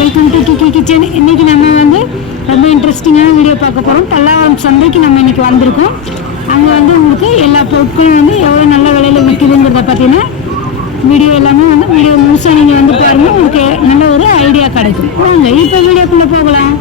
Welcome to Kiki kitchen. இன்றைக்கி நம்ம வந்து ரொம்ப இன்ட்ரெஸ்டிங்கான வீடியோ பார்க்க போகிறோம். பல்லாவரம் சந்தைக்கு நம்ம இன்றைக்கி வந்திருக்கோம். அங்கே வந்து உங்களுக்கு எல்லா பொருட்களும் வந்து எவ்வளோ நல்ல விலையில் விற்குதுங்கிறத பார்த்தீங்கன்னா வீடியோ எல்லாமே வந்து வீடியோ முழுசாக நீங்கள் வந்து பாருங்கள், உங்களுக்கு நல்ல ஒரு ஐடியா கிடைக்கும். வாங்க இப்போ வீடியோக்குள்ளே போகலாம்.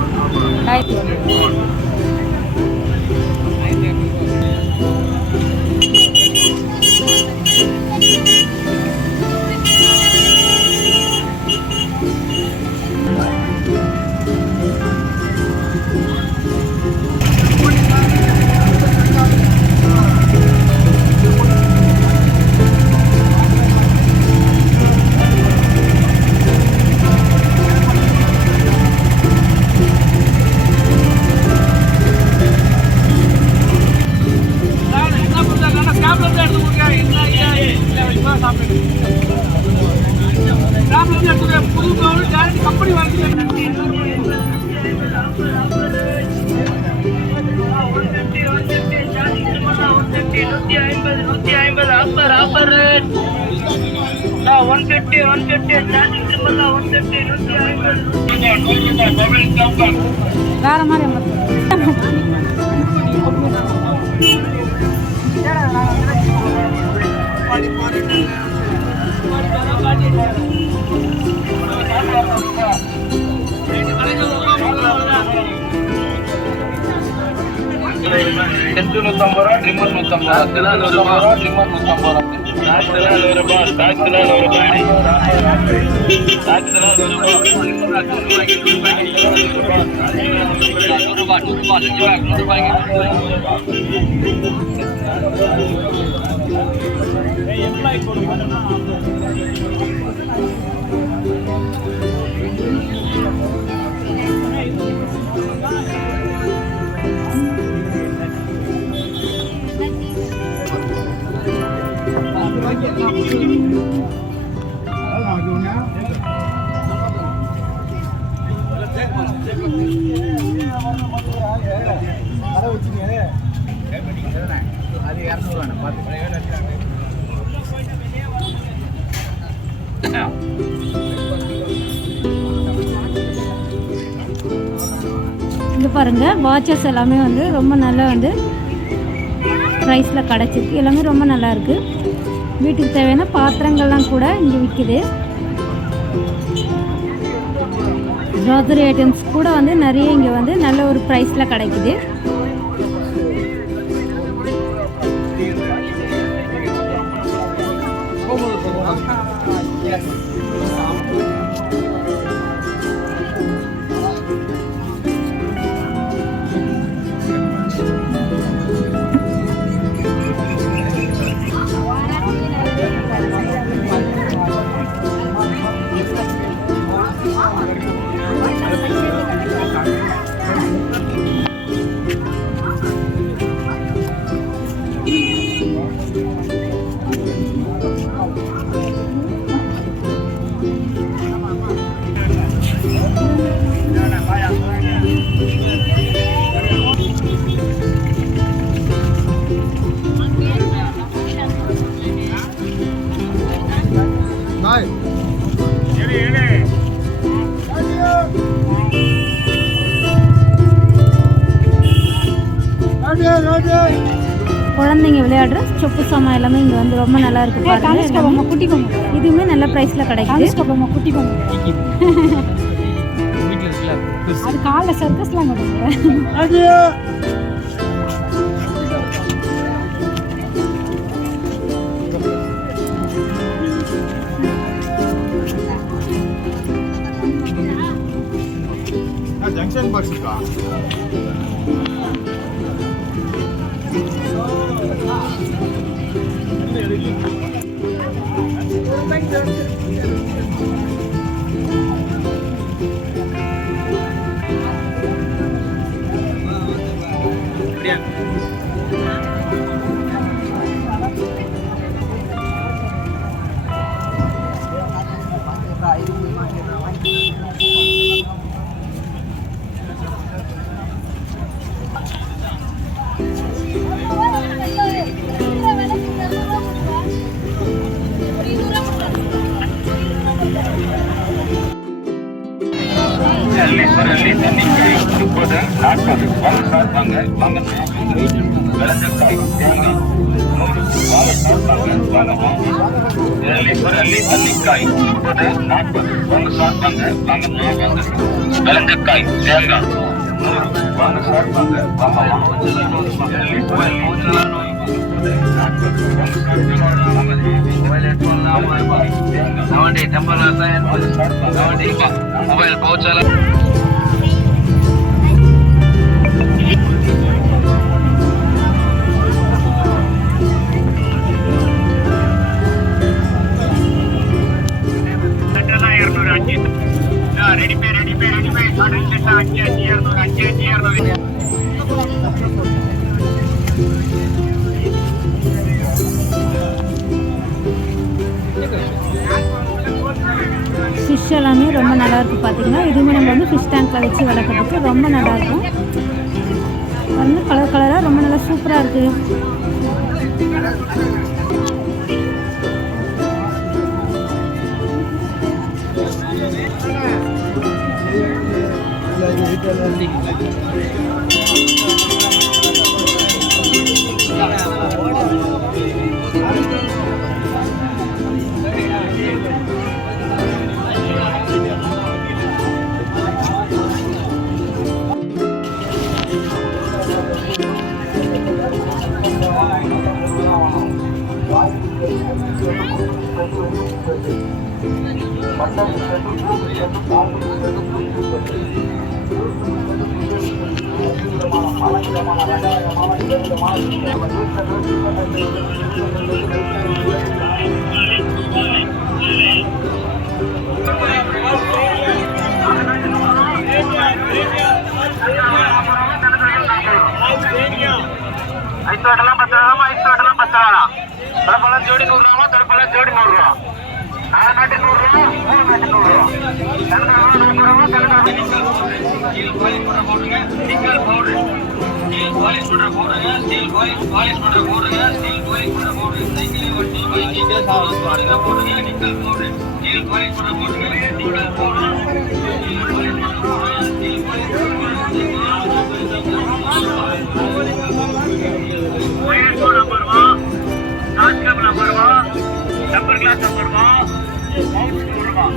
வேற மாதிரி ₹150, trimmer ₹150, trimmer இது பாருங்க, வாட்சஸ் எல்லாமே வந்து ரொம்ப நல்லா வந்து ப்ரைஸில் கிடச்சிருக்கு. எல்லாமே ரொம்ப நல்லா இருக்குது. வீட்டுக்கு தேவையான பாத்திரங்கள்லாம் கூட இங்கே விற்கிது. க்ராசரி ஐட்டம்ஸ் கூட வந்து நிறைய இங்கே வந்து நல்ல ஒரு ப்ரைஸில் கிடைக்குது. குழந்தைங்க விளையாடுற சொப்பு சாமான் எல்லாமே இங்கே வந்து ரொம்ப நல்லா இருக்கு பாருங்க. குட்டி பொம்மை இதுவுமே நல்ல ப்ரைஸில் கிடைக்குது. பொம்மை குட்டி பொம்மை அது காலைல சர்க்கஸ்லாம் கிடைக்குது. ஜங்ஷன் பாக்ஸ் இருக்கா? விலங்குக்காய் தேங்காய் ಮೊಬೈಲ್ ಪೌಚಾಲ ஃபிஷ் எல்லாமே ரொம்ப நல்லாயிருக்கும். பார்த்தீங்கன்னா இதுவுமே நம்ம வந்து ஃபிஷ் டேங்க்கில் வச்சு வளர்க்குறதுக்கு ரொம்ப நல்லாயிருக்கும். வந்து கலர் கலராக ரொம்ப நல்லா சூப்பராக இருக்குது. ಐದು ಪಚ್ಚ ತಡಪಲ ಜೋಡಿ 100 ರೂಪಾಯಿ, ತಡಪಲ ಜೋಡಿ 100 ರೂಪಾಯಿ, 4 ನಾಟಿ 100 ರೂಪಾಯಿ, 3 ನಾಟಿ 100 ರೂಪಾಯಿ, டம்பர் கிளாஸ் 50 ரூபாய், பவுச் 100 ரூபாய்.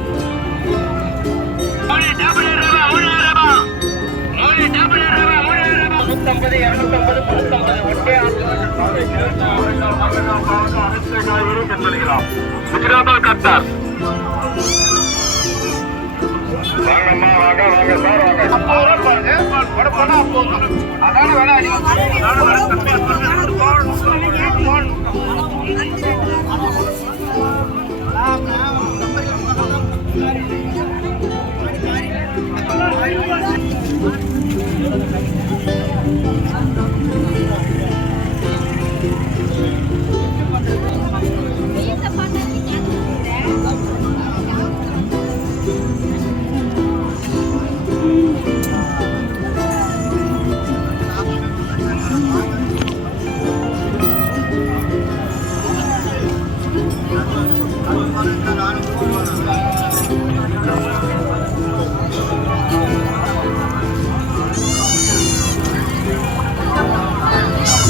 ஓடி டபுள் ரூபாய் 1000 ரூபாய். ஓடி டபுள் ரூபாய் 1000 ரூபாய். 150 250 350 ஒட்டே குஜராத் கத்தார். வாங்கம்மா வாங்க வாங்க சார் வாங்க. அதான வேலை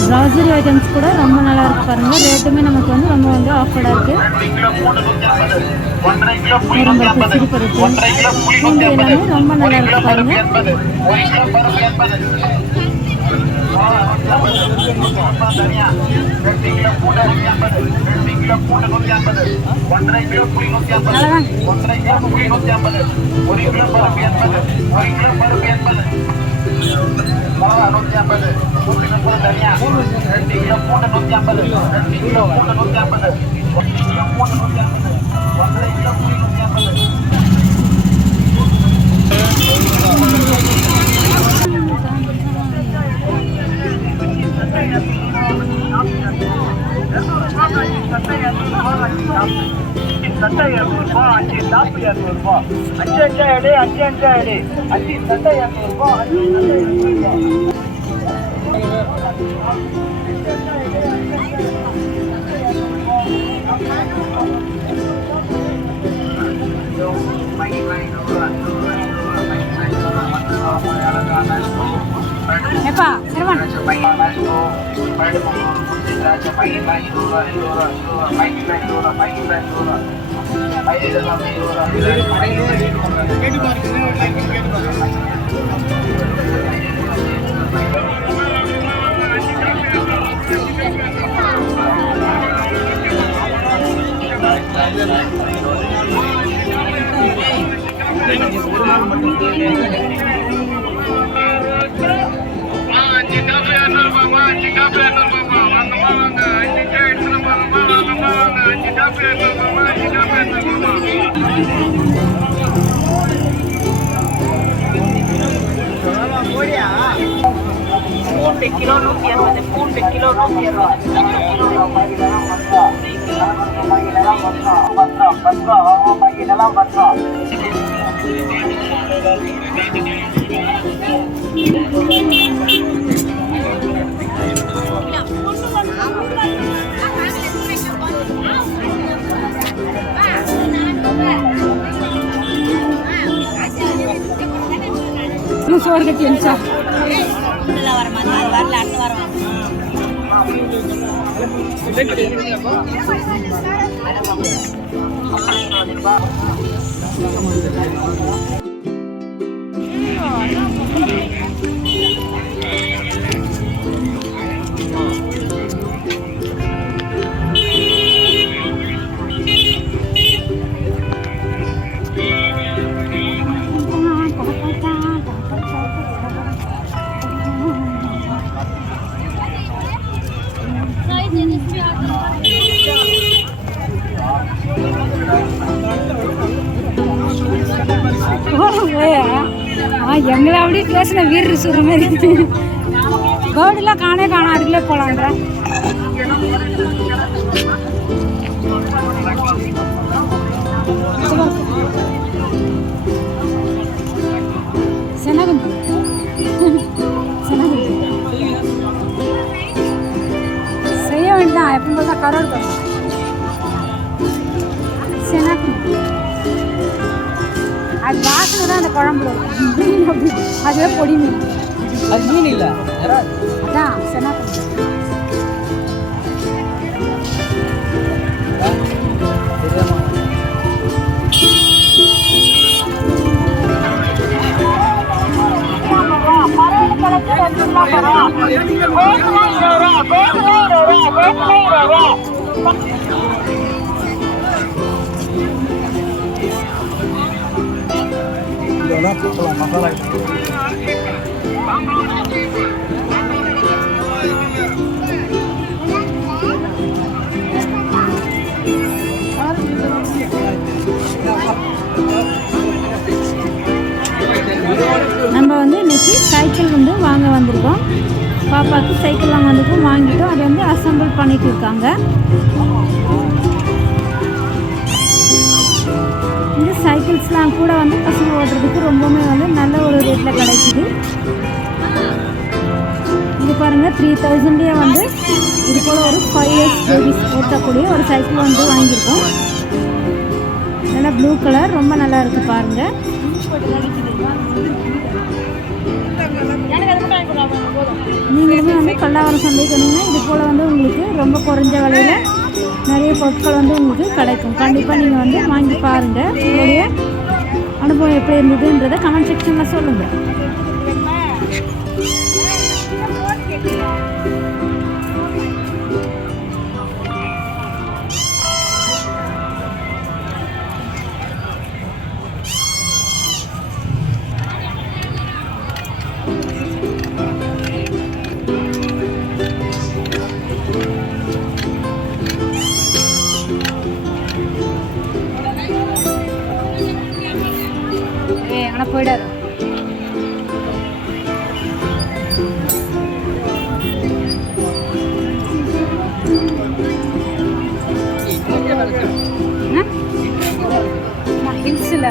க்ராசரி ஐட்டம்ஸ் கூட ரொம்ப நல்லா இருக்கு பாருங்கள். ரேட்டுமே நமக்கு வந்து ரொம்ப வந்து ஆஃபர்டாக இருக்குது. பூரம்பருப்பு, சிறுபருப்பு, பூண்டு எல்லாமே ரொம்ப நல்லா இருக்கு பாருங்கள். சட்டை 200 ரூபாய், 5 டாப்பு 200 ரூபாய், 5 எடை 5 எடை, 5 சட்டை 200 ரூபாய், 5 சட்டை 200 ரூபாய். எப்பா சரவண் சோறு கட்டி அனுப்பிச்சா எங்களை அப்படியே பேசின வீரர் சொல்ற மாதிரி பேர்டுலாம் காணா அதுக்குள்ளே போகலான்ற செனகுந்து செய்ய வேண்டாம் எப்போ தான் கரோடு பண்ணும் செனகுந்து அது வாசனை தான் அந்த குழம்புல அதுவே பொடி மீன் அது மீன் இல்லை அதான் செனாக்கு மசாலா நம்ம வந்து இன்னைக்கு சைக்கிள் வந்து வாங்க வந்திருக்கோம். பாப்பாவுக்கு சைக்கிள் வாங்க வந்திருக்கோம், வாங்கிட்டோம். அதை வந்து அசம்பிள் பண்ணிட்டு இருக்காங்க. இந்த சைக்கிள்ஸ்லாம் கூட வந்து பசங்க ஓட்டுறதுக்கு ரொம்பவுமே வந்து நல்ல ஒரு ரேட்டில் கிடைக்குது. இது பாருங்கள், 3000 வந்து இது போல் ஒரு 5 years பேபிஸ் ஓட்டக்கூடிய ஒரு சைக்கிள் வந்து வாங்கியிருக்கோம். நல்லா ப்ளூ கலர், ரொம்ப நல்லா இருக்குது பாருங்கள். நீங்களுமே வந்து பல்லாவரம் சந்தைக்கு வந்தீங்கன்னா இது போல் வந்து உங்களுக்கு ரொம்ப குறைஞ்ச விலையில் நிறைய பொருட்கள் வந்து உங்களுக்கு கிடைக்கும். கண்டிப்பாக நீங்கள் வந்து வாங்கி பாருங்கள். உங்களுடைய அனுபவம் எப்படி இருந்ததுன்றதை கமெண்ட் செக்ஷனில் சொல்லுங்கள். ஆனால் போயிடாது. ஹில்ஸில்